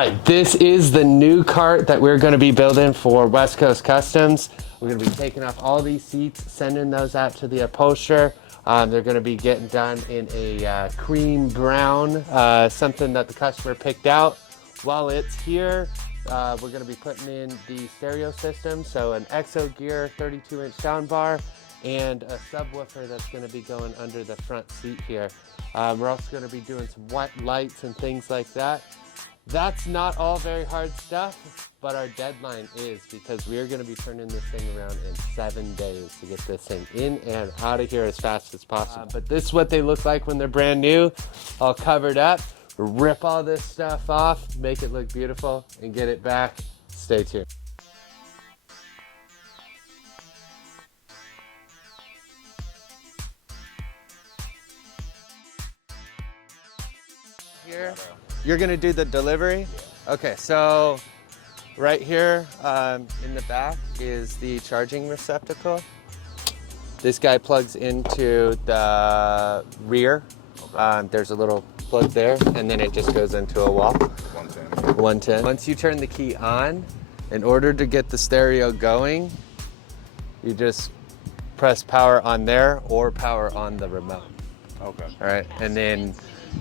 right, this is the new cart that we're going to be building for West Coast Customs. We're going to be taking off all these seats, sending those out to the upholsterer. They're going to be getting done in a cream brown, something that the customer picked out. While it's here, we're going to be putting in the stereo system, so an EXO Gear 32-inch soundbar and a subwoofer that's going to be going under the front seat here. We're also going to be doing some white lights and things like that. That's not all very hard stuff, but our deadline is because we're going to be turning this thing around in 7 days to get this thing in and out of here as fast as possible. But this is what they look like when they're brand new, all covered up. Rip all this stuff off, make it look beautiful, and get it back. Stay tuned. Here, you're gonna do the delivery? Okay, so right here in the back is the charging receptacle. This guy plugs into the rear. There's a little plug there, and then it just goes into a wall. 110. 110. Once you turn the key on, in order to get the stereo going, you just press power on there or power on the remote. Okay. All right, and then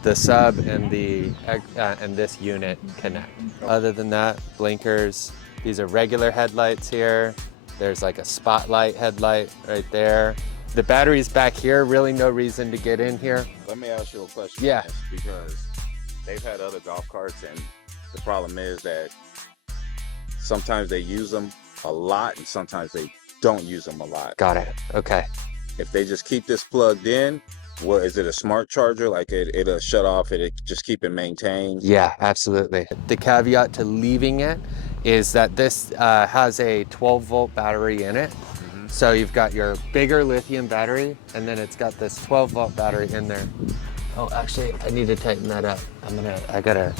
the sub and the and this unit connect. Other than that, blinkers. These are regular headlights here. There's like a spotlight headlight right there. The battery's back here. Really no reason to get in here. Let me ask you a question. Yeah. Because they've had other golf carts, and the problem is that sometimes they use them a lot, and sometimes they don't use them a lot. Got it. Okay. If they just keep this plugged in, what is it, a smart charger? Like it'll shut off, it'll just keep it maintained? Yeah, absolutely. The caveat to leaving it is that this has a 12-volt battery in it. So you've got your bigger lithium battery, and then it's got this 12-volt battery in there. Oh, actually, I need to tighten that up. I gotta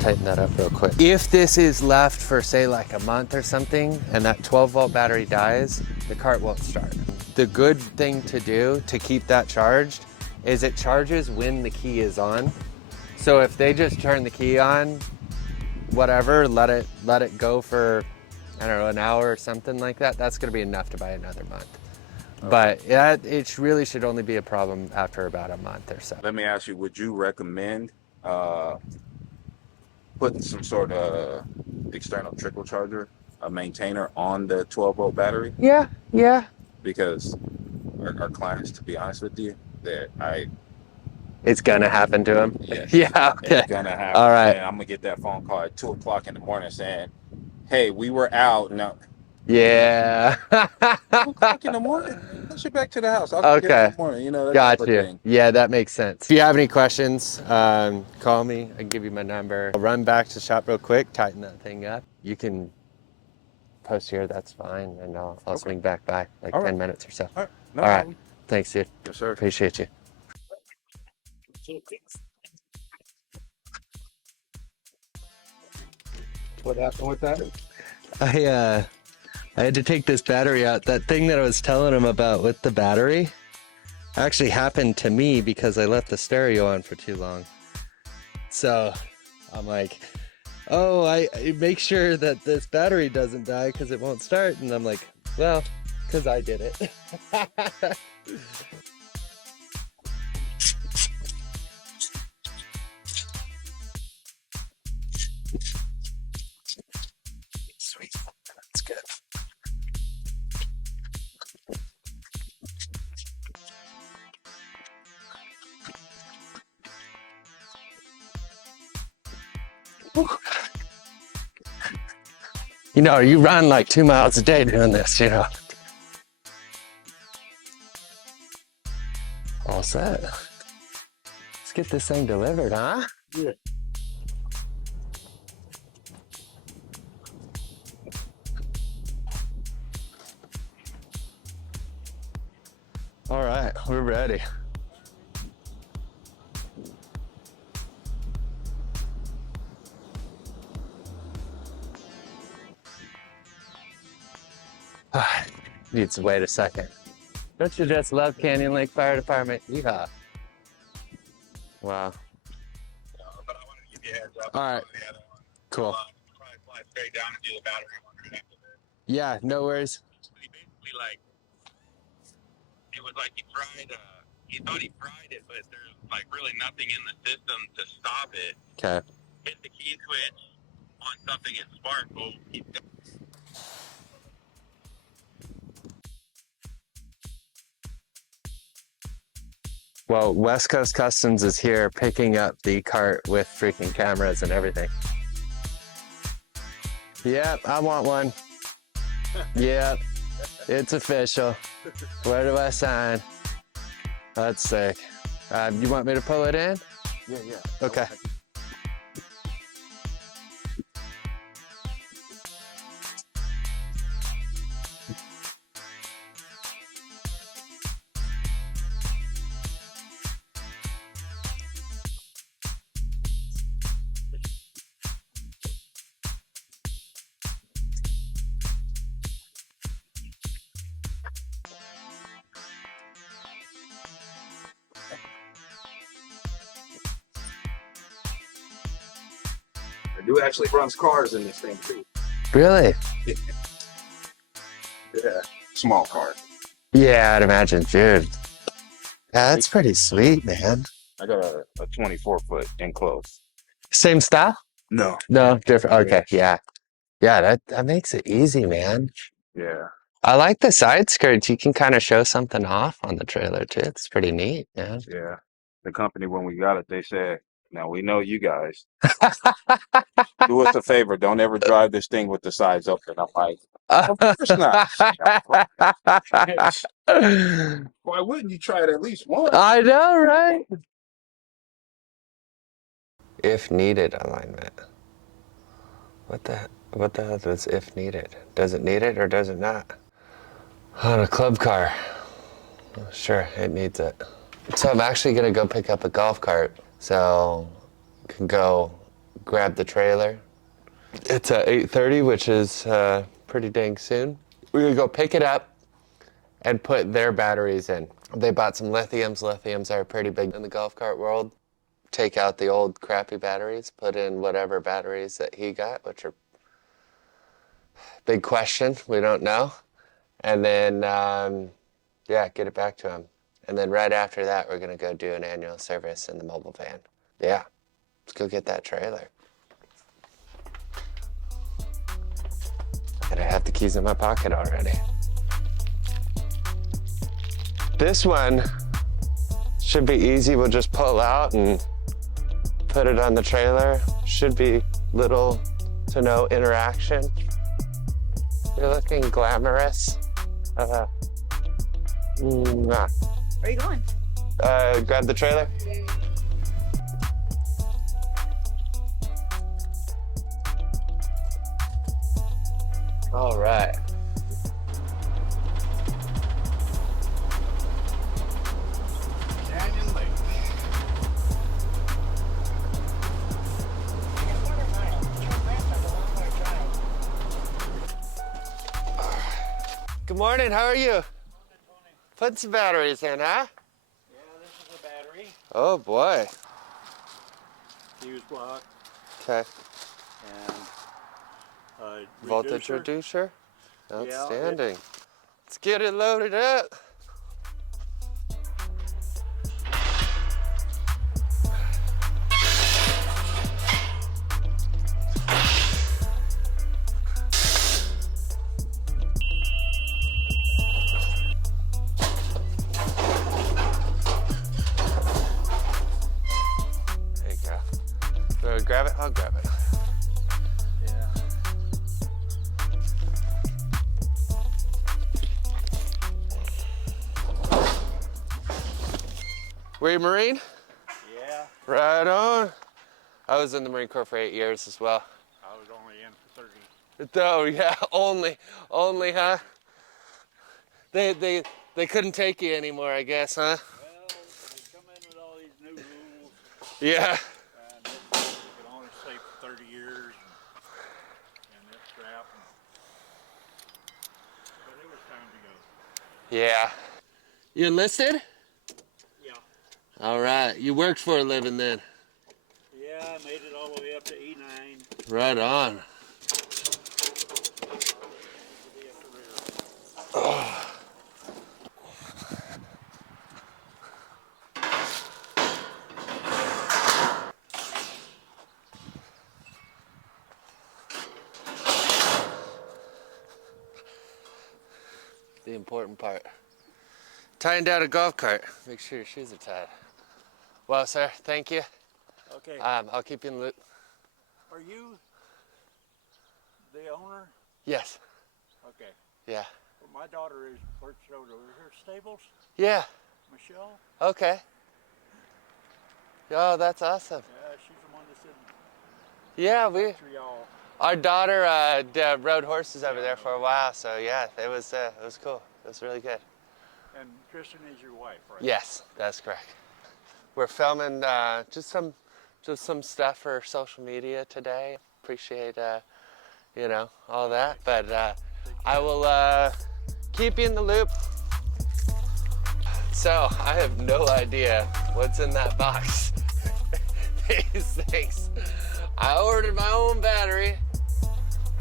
tighten that up real quick. If this is left for say like a month or something, and that 12-volt battery dies, the cart won't start. The good thing to do to keep that charged is it charges when the key is on. So if they just turn the key on, whatever, let it go for, I don't know, an hour or something like that, that's gonna be enough to buy another month. Okay. But it really should only be a problem after about a month or so. Let me ask you, would you recommend putting some sort of external trickle charger, a maintainer on the 12-volt battery? Yeah. Because our clients, to be honest with you, it's gonna happen to him? Yes, yeah, okay. It's gonna happen. All right. And I'm gonna get that phone call at 2 o'clock in the morning saying, hey, we were out. No. Yeah. 2 o'clock in the morning? Push it back to the house. I'll get it in the morning. You know, that Got type you. of thing. Yeah, that makes sense. If you have any questions, call me. I can give you my number. I'll run back to the shop real quick, tighten that thing up. You can post here, that's fine, and I'll swing back by like 10 minutes or so. All right. No All right. problem. Thanks, dude. Yes, sir. Appreciate you. What happened with that? I had to take this battery out. That thing that I was telling him about with the battery actually happened to me because I left the stereo on for too long. So I'm like, oh, I make sure that this battery doesn't die because it won't start. And I'm like, well, because I did it. Sweet, that's good. You know, you run like 2 miles a day doing this, you know. All set. Let's get this thing delivered, huh? Yeah. All right, we're ready. Needs to wait a second. Don't you just love Canyon Lake Fire Department? Yeehaw. Wow. But I wanted to give you a heads up. All right. Cool. Probably fly straight down and do the battery one right after this. Yeah, no worries. He basically like it was like he tried. He thought he fried it, but there's like really nothing in the system to stop it. Okay. Hit the key switch on something and spark will keep. Well, West Coast Customs is here picking up the cart with freaking cameras and everything. Yep, I want one. Yep, it's official. Where do I sign? That's sick. You want me to pull it in? Yeah. Okay. The dude actually runs cars in this thing too. Really? Yeah, small car. Yeah, I'd imagine, dude. Yeah, that's pretty sweet, man. I got a 24-foot enclosed. Same style? No. No, different. Okay, yeah. Yeah, that makes it easy, man. Yeah. I like the side skirts. You can kind of show something off on the trailer too. It's pretty neat, man. Yeah. The company, when we got it, they said, now we know you guys. Do us a favor. Don't ever drive this thing with the sides open. I'm like, of course not. Why wouldn't you try it at least once? I know, right? If needed alignment. What the hell does if needed? Does it need it or does it not? On a club car. Well, sure, it needs it. So I'm actually gonna go pick up a golf cart. So I can go grab the trailer. It's at 8:30, which is pretty dang soon. We're gonna go pick it up and put their batteries in. They bought some lithiums. Lithiums are pretty big in the golf cart world. Take out the old crappy batteries, put in whatever batteries that he got, which are big question. We don't know. And then, yeah, get it back to him. And then right after that, we're gonna go do an annual service in the mobile van. Yeah, let's go get that trailer. And I have the keys in my pocket already. This one should be easy. We'll just pull out and put it on the trailer. Should be little to no interaction. You're looking glamorous. Mwah. Where are you going? Grab the trailer. All right. Canyon Lake. Good morning, how are you? Put some batteries in, huh? Yeah, this is a battery. Oh boy. Fuse block Okay. and Voltage reducer? Yeah, Outstanding. Let's get it loaded up. There you go. You want to grab it? I'll grab it. Yeah. Were you a Marine? Yeah, Right on. I was in the Marine Corps for 8 years as well. I was only in for 30. Oh yeah, only, huh? They couldn't take you anymore, I guess, huh? Well, they come in with all these new rules, Yeah. and you can only stay for 30 years, and it's crap. But it was time to go. Yeah. You enlisted? Yeah. All right. You worked for a living then. Yeah, I made it all the way up to E9. Right on. The important part. Tying down a golf cart. Make sure your shoes are tied. Well, sir, thank you. Okay. I'll keep you in the loop. Are you the owner? Yes. Okay. Yeah. Well, my daughter works over here, Stables. Yeah. Michelle. Okay. Oh, that's awesome. Yeah, she's the one that's in Yeah, factory all. our daughter rode horses over there for a while, so yeah, it was cool. It was really good. And Kristen is your wife, right? Yes, that's correct. We're filming just some stuff for social media today. Appreciate all that, but I will keep you in the loop. So I have no idea what's in that box. These things. I ordered my own battery.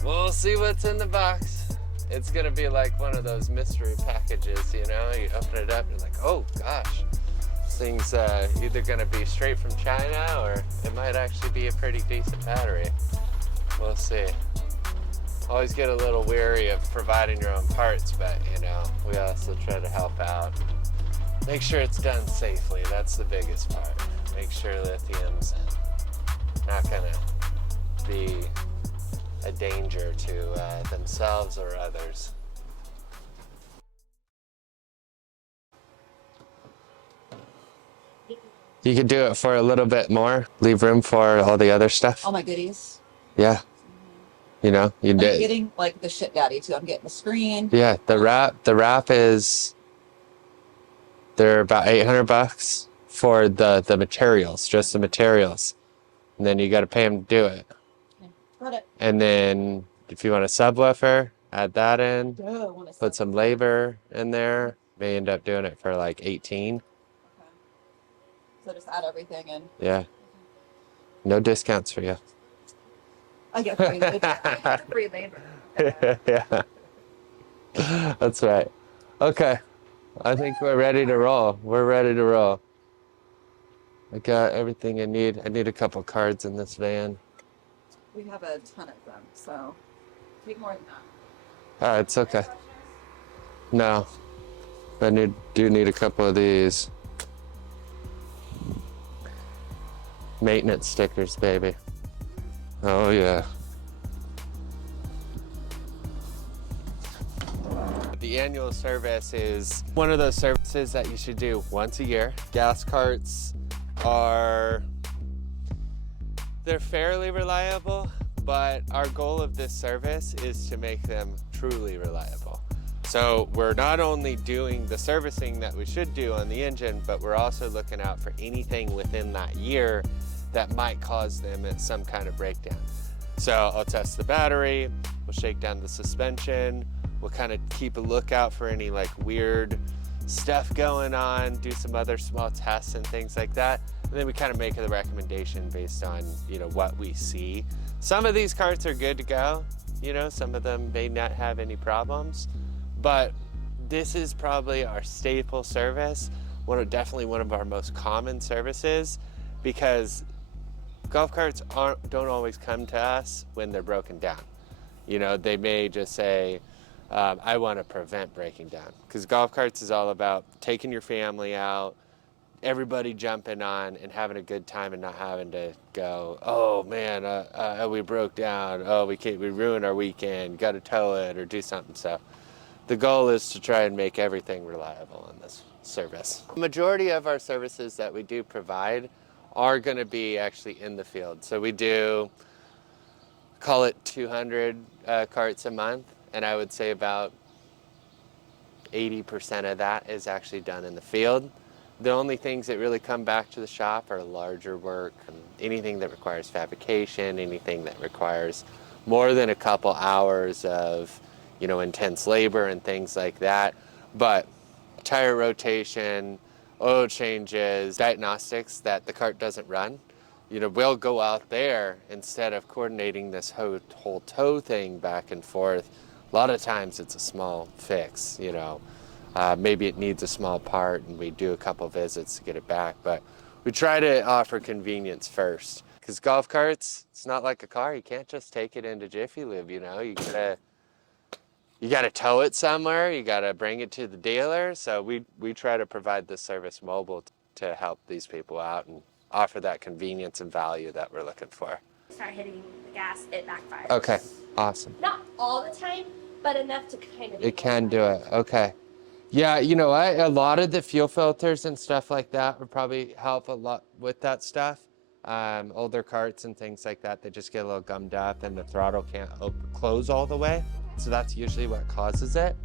We'll see what's in the box. It's gonna be like one of those mystery packages, you know? You open it up and you're like, oh gosh. This thing's either gonna be straight from China or it might actually be a pretty decent battery. We'll see. Always get a little weary of providing your own parts, but we also try to help out. Make sure it's done safely, that's the biggest part. Make sure lithium's not gonna be a danger to themselves or others. You could do it for a little bit more, leave room for all the other stuff. All my goodies. Yeah. You I'm did. getting like the shit daddy too. I'm getting the screen. Yeah, the wrap is, they're about $800 for the materials, just the materials. And then you got to pay them to do it. Okay, got it. And then if you want a subwoofer, add that in. Duh, I want to Put some labor in there. May end up doing it for like 18. Okay. So just add everything in. Yeah. No discounts for you. I get free labor. Free labor. Yeah. That's right. Okay. I think we're ready to roll. We're ready to roll. I got everything I need. I need a couple cards in this van. We have a ton of them, so take more than that. It's okay. No. I do need a couple of these. Maintenance stickers, baby. Oh yeah. The annual service is one of those services that you should do once a year. Gas carts they're fairly reliable, but our goal of this service is to make them truly reliable. So we're not only doing the servicing that we should do on the engine, but we're also looking out for anything within that year that might cause them some kind of breakdown. So I'll test the battery, we'll shake down the suspension, we'll kind of keep a lookout for any like weird stuff going on, do some other small tests and things like that. And then we kind of make the recommendation based on, what we see. Some of these carts are good to go, some of them may not have any problems, but this is probably our staple service, definitely one of our most common services, because golf carts don't always come to us when they're broken down. They may just say, I want to prevent breaking down, because golf carts is all about taking your family out, everybody jumping on and having a good time and not having to go, oh man, we broke down, oh we ruined our weekend, got to tow it or do something. So the goal is to try and make everything reliable in this service. The majority of our services that we do provide are going to be actually in the field. So we do, call it 200 carts a month, and I would say about 80% of that is actually done in the field. The only things that really come back to the shop are larger work, and anything that requires fabrication, anything that requires more than a couple hours of, intense labor and things like that. But tire rotation, oil changes, diagnostics that the cart doesn't run. we'll go out there instead of coordinating this whole tow thing back and forth. A lot of times it's a small fix, maybe it needs a small part and we do a couple visits to get it back, but we try to offer convenience first. Because golf carts, it's not like a car. You can't just take it into Jiffy Lube, You gotta tow it somewhere. You gotta bring it to the dealer. So we try to provide this service mobile to help these people out and offer that convenience and value that we're looking for. Start hitting the gas, it backfires. Okay, awesome. Not all the time, but enough to kind of. It can do it. Okay. Yeah, a lot of the fuel filters and stuff like that would probably help a lot with that stuff. Older carts and things like that, they just get a little gummed up and the throttle can't close all the way. So that's usually what causes it.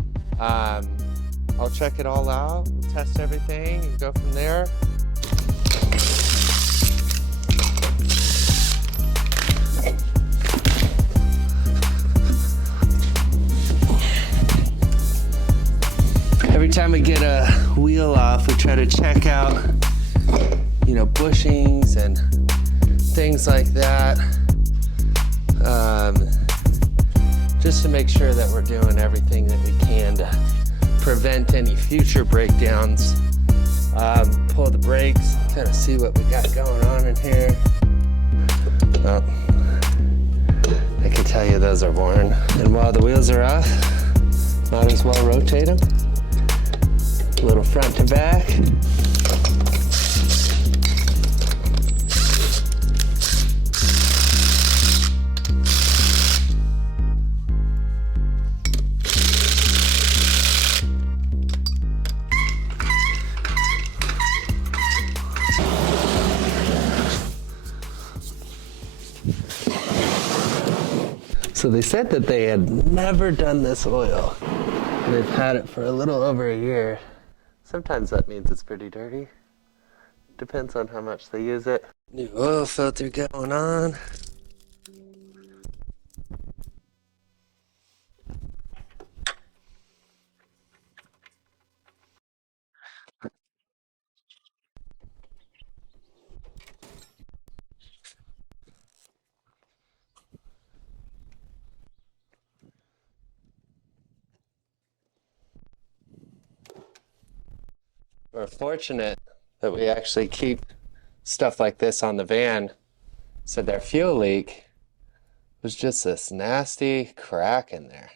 I'll check it all out, we'll test everything and go from there. Every time we get a wheel off, we try to check out, bushings and things like that, just to make sure that we're doing everything that we can to prevent any future breakdowns. Pull the brakes, kind of see what we got going on in here. Well, I can tell you those are worn. And while the wheels are off, might as well rotate them. A little front to back. So they said that they had never done this oil. They've had it for a little over a year. Sometimes that means it's pretty dirty. Depends on how much they use it. New oil filter going on. We're fortunate that we actually keep stuff like this on the van. So their fuel leak was just this nasty crack in there.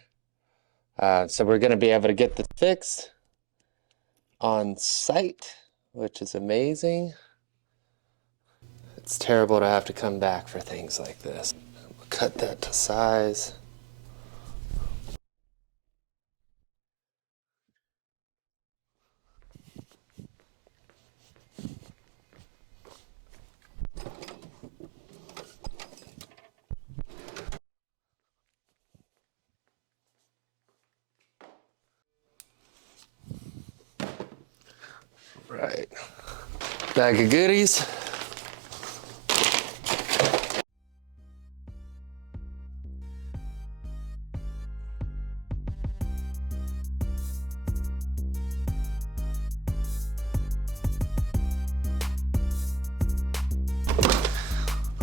So we're going to be able to get this fixed on site, which is amazing. It's terrible to have to come back for things like this. We'll cut that to size. Right. Bag of goodies.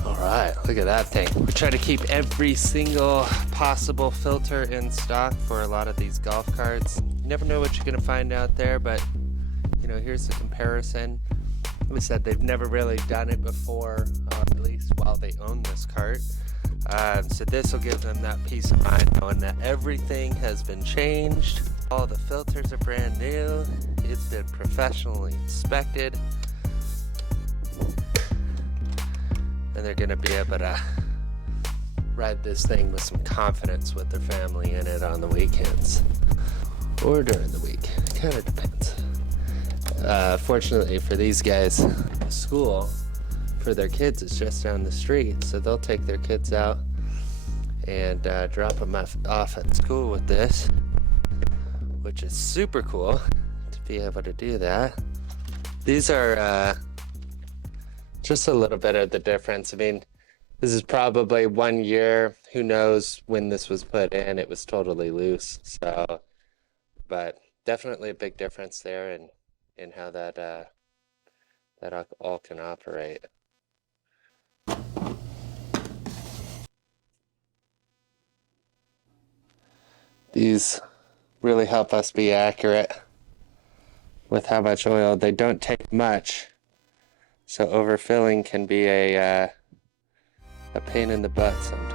All right, look at that thing. We try to keep every single possible filter in stock for a lot of these golf carts. You never know what you're gonna find out there, but here's the comparison. We said they've never really done it before, at least while they own this cart. So this will give them that peace of mind knowing that everything has been changed. All the filters are brand new. It's been professionally inspected. And they're gonna be able to ride this thing with some confidence with their family in it on the weekends. Or during the week, it kind of depends. Fortunately for these guys, the school for their kids is just down the street, so they'll take their kids out and drop them off at school with this, which is super cool to be able to do that. These are just a little bit of the difference. I mean, this is probably 1 year. Who knows when this was put in? It was totally loose. So, but definitely a big difference there in how that all can operate. These really help us be accurate with how much oil. They don't take much, so overfilling can be a pain in the butt sometimes.